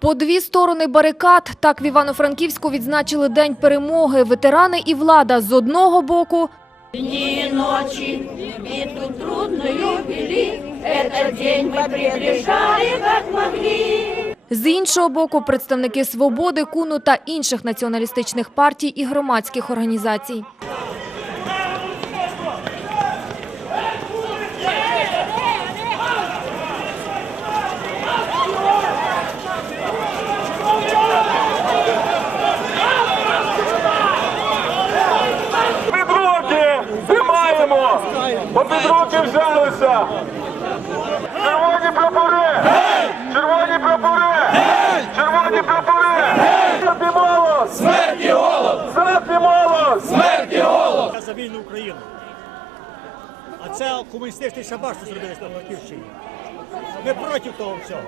По дві сторони барикад так в Івано-Франківську відзначили День перемоги. Ветерани і влада з одного боку, Дни и ночи битву трудную вели, Этот день мы приближали, как могли. з іншого боку представники свободи, куну та інших націоналістичних партій і громадських організацій. Під руки Бо під руки взялися! Червоні прапори! Червоні прапори! Червоні прапори! Смерті молот! Смерті голод! Смерті молот! Я за вільну Україну. А це комуністичний шабаш, що зробили на Батьківщині. Ми проти того всього.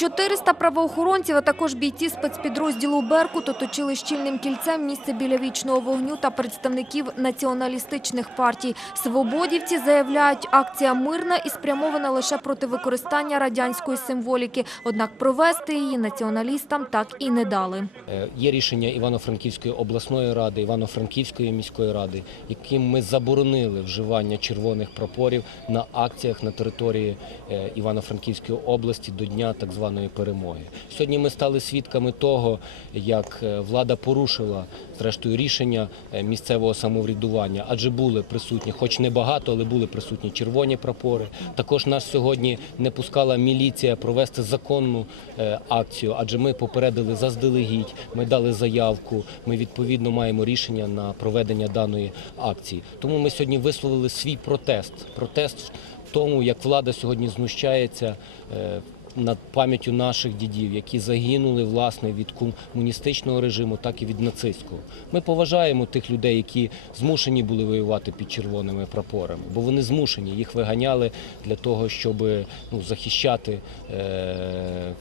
400 правоохоронців, а також бійці спецпідрозділу «Беркут» оточили щільним кільцем місце біля вічного вогню та представників націоналістичних партій. Свободівці заявляють, акція мирна і спрямована лише проти використання радянської символіки. Однак провести її націоналістам так і не дали. Е, Є рішення Івано-Франківської обласної ради, Івано-Франківської міської ради, яким ми заборонили вживання червоних прапорів на акціях на території е, Івано-Франківської області до дня так званої перемоги. Сьогодні ми стали свідками того, як е, влада порушила зрештою рішення е, місцевого самоврядування, адже були присутні, хоч не багато, але були присутні червоні прапори. Також нас сьогодні не пускала міліція провести законну е, акцію, адже ми попередили заздалегідь, ми дали заявку. Ми відповідно маємо рішення на проведення даної акції. Тому ми сьогодні висловили свій протест. Протест тому, як влада сьогодні знущається. Над пам'яттю наших дідів, які загинули власне від комуністичного режиму, так і від нацистського. Ми поважаємо тих людей, які змушені були воювати під червоними прапорами, бо вони змушені їх виганяли для того, щоб ну, захищати е,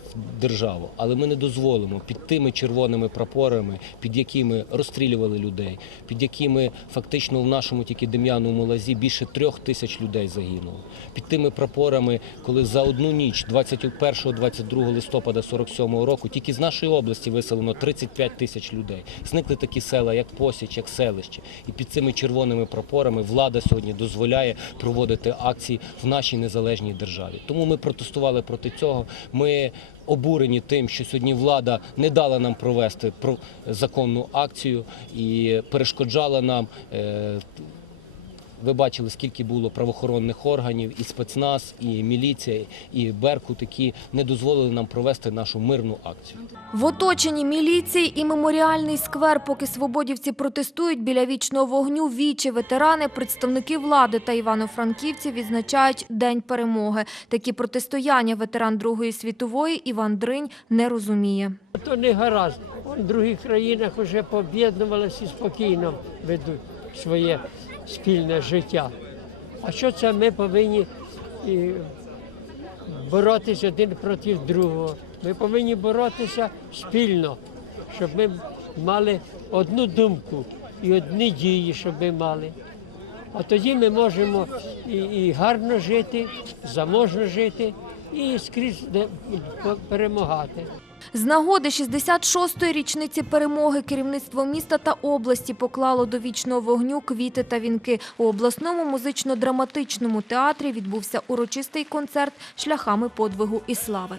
державу. Але ми не дозволимо під тими червоними прапорами, під якими розстрілювали людей, під якими фактично в нашому тільки Дем'яному лазі більше трьох тисяч людей загинуло. Під тими прапорами, коли за одну ніч, 21-22 листопада 47 року, тільки з нашої області виселено 35 тисяч людей. Зникли такі села, як Посіч, як селище. І під цими червоними прапорами влада сьогодні дозволяє проводити акції в нашій незалежній державі. Тому ми протестували проти цього. Ми обурені тим, що сьогодні влада не дала нам провести про- законну акцію і перешкоджала нам. Ви бачили, скільки було правоохоронних органів, і спецназ, і міліція, і Беркут, які не дозволили нам провести нашу мирну акцію. В оточенні міліції і меморіальний сквер, поки свободівці протестують біля вічного вогню, вічі ветерани, представники влади та івано-франківці відзначають День перемоги. Такі протистояння ветеран Другої світової Іван Дринь не розуміє. То не гаразд. В других країнах вже пооб'єднувалися і спокійно ведуть своє спільне життя. А що це ми повинні і, боротися один проти другого? Ми повинні боротися спільно, щоб ми мали одну думку і одні дії, щоб ми мали. А тоді ми можемо і, і гарно жити, заможно жити і скрізь перемагати. З нагоди 66-ї річниці перемоги керівництво міста та області поклало до вічного вогню квіти та вінки. У обласному музично-драматичному театрі відбувся урочистий концерт шляхами подвигу і слави.